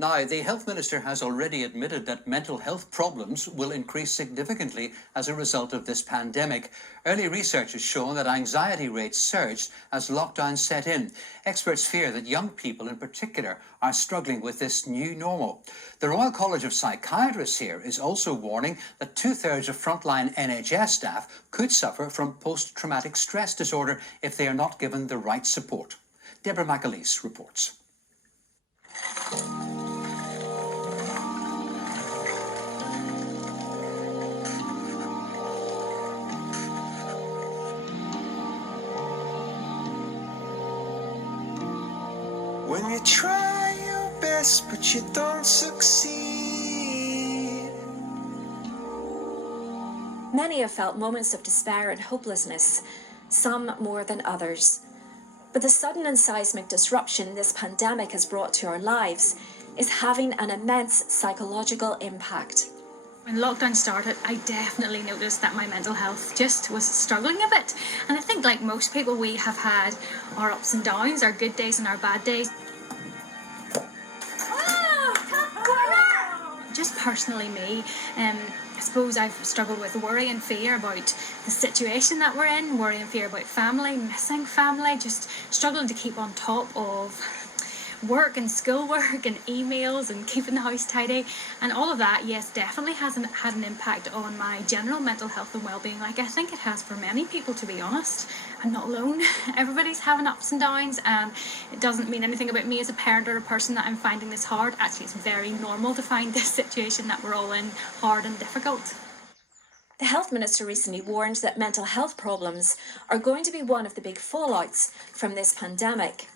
Now, the Health Minister has already admitted that mental health problems will increase significantly as a result of this pandemic. Early research has shown that anxiety rates surged as lockdown set in. Experts fear that young people in particular are struggling with this new normal. The Royal College of Psychiatrists here is also warning that 2/3 of frontline NHS staff could suffer from post-traumatic stress disorder if they are not given the right support. Deborah McAleese reports. When you try your best but you don't succeed. Many have felt moments of despair and hopelessness, some more than others. But the sudden and seismic disruption this pandemic has brought to our lives is having an immense psychological impact. When lockdown started, I definitely noticed that my mental health just was struggling a bit. And I think like most people, we have had our ups and downs, our good days and our bad days. Just personally me, I suppose I've struggled with worry and fear about the situation that we're in, worry and fear about family, missing family, just struggling to keep on top of work and schoolwork and emails and keeping the house tidy, and all of that, yes, definitely had an impact on my general mental health and well-being, like I think it has for many people, to be honest. I'm not alone. Everybody's having ups and downs, and it doesn't mean anything about me as a parent or a person that I'm finding this hard. Actually, it's very normal to find this situation that we're all in hard and difficult. The Health Minister recently warned that mental health problems are going to be one of the big fallouts from this pandemic.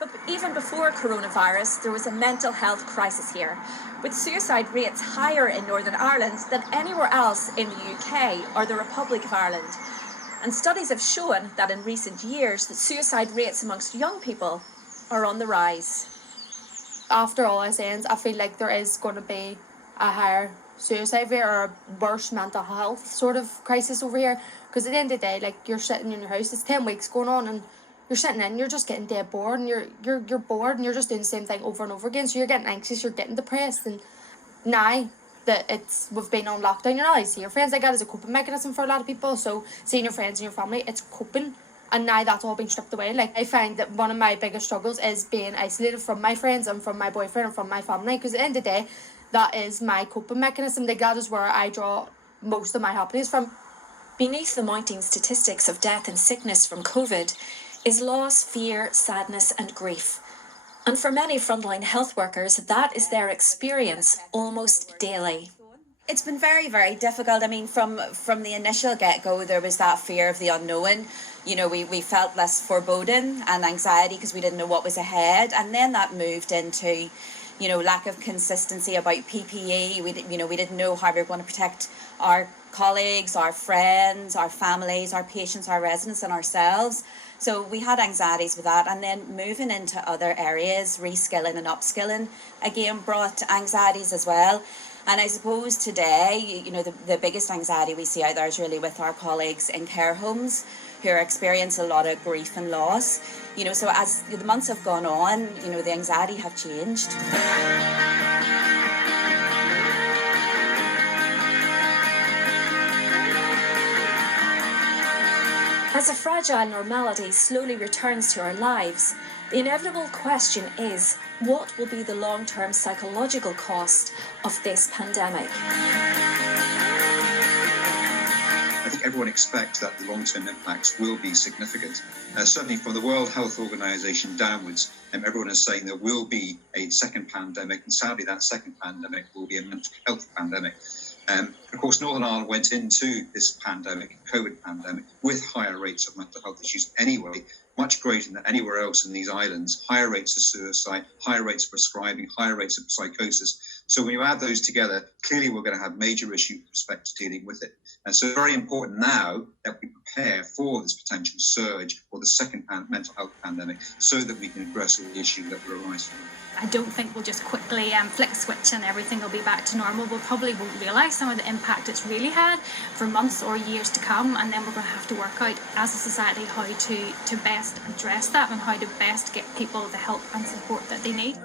But even before coronavirus, there was a mental health crisis here, with suicide rates higher in Northern Ireland than anywhere else in the UK or the Republic of Ireland. And studies have shown that in recent years, that suicide rates amongst young people are on the rise. After all these ends, I feel like there is going to be a higher suicide rate or a worse mental health sort of crisis over here. Because at the end of the day, like, you're sitting in your house, it's 10 weeks going on, and you're sitting in, you're just getting dead bored, and you're bored, and you're just doing the same thing over and over again. So you're getting anxious, you're getting depressed, and now that we've been on lockdown, you're not allowed to see your friends. Like, that is a coping mechanism for a lot of people. So seeing your friends and your family, it's coping, and now that's all been stripped away. Like, I find that one of my biggest struggles is being isolated from my friends and from my boyfriend and from my family, because at the end of the day, that is my coping mechanism. Like, that is where I draw most of my happiness from. Beneath the mounting statistics of death and sickness from COVID is loss, fear, sadness and grief. And for many frontline health workers, that is their experience almost daily. It's been very, very difficult. I mean, from the initial get-go, there was that fear of the unknown. You know, we felt less foreboding and anxiety because we didn't know what was ahead. And then that moved into, you know, lack of consistency about PPE. We didn't know how we were going to protect our colleagues, our friends, our families, our patients, our residents and ourselves. So we had anxieties with that, and then moving into other areas, reskilling and upskilling, again brought anxieties as well. And I suppose today, you know, the biggest anxiety we see out there is really with our colleagues in care homes who are experiencing a lot of grief and loss. You know, so as the months have gone on, you know, the anxiety have changed. As a fragile normality slowly returns to our lives, the inevitable question is, what will be the long-term psychological cost of this pandemic? I think everyone expects that the long-term impacts will be significant. Certainly from the World Health Organization downwards, everyone is saying there will be a second pandemic, and sadly that second pandemic will be a mental health pandemic. Of course, Northern Ireland went into this pandemic, COVID pandemic, with higher rates of mental health issues anyway, much greater than anywhere else in these islands, higher rates of suicide, higher rates of prescribing, higher rates of psychosis. So when you add those together, clearly we're going to have major issues with respect to dealing with it. And so it's very important now that we prepare for this potential surge or the second mental health pandemic so that we can address all the issues that will arise from it. I don't think we'll just quickly flick a switch and everything will be back to normal. We'll probably won't realise some of the impact it's really had for months or years to come, and then we're going to have to work out as a society how to best address that and how to best get people the help and support that they need.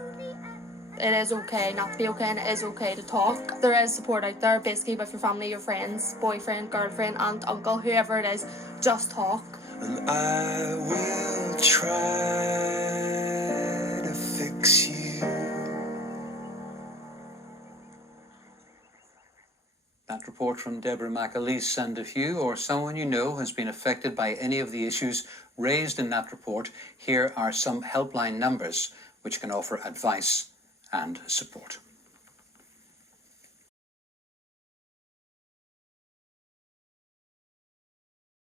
it is okay not to be okay, and it is okay to talk. There is support out there, basically with your family, your friends, boyfriend, girlfriend, aunt, uncle, whoever it is. Just talk. And I will try to fix you. That report from Deborah McAleese, and if you or someone you know has been affected by any of the issues raised in that report, here are some helpline numbers which can offer advice and support.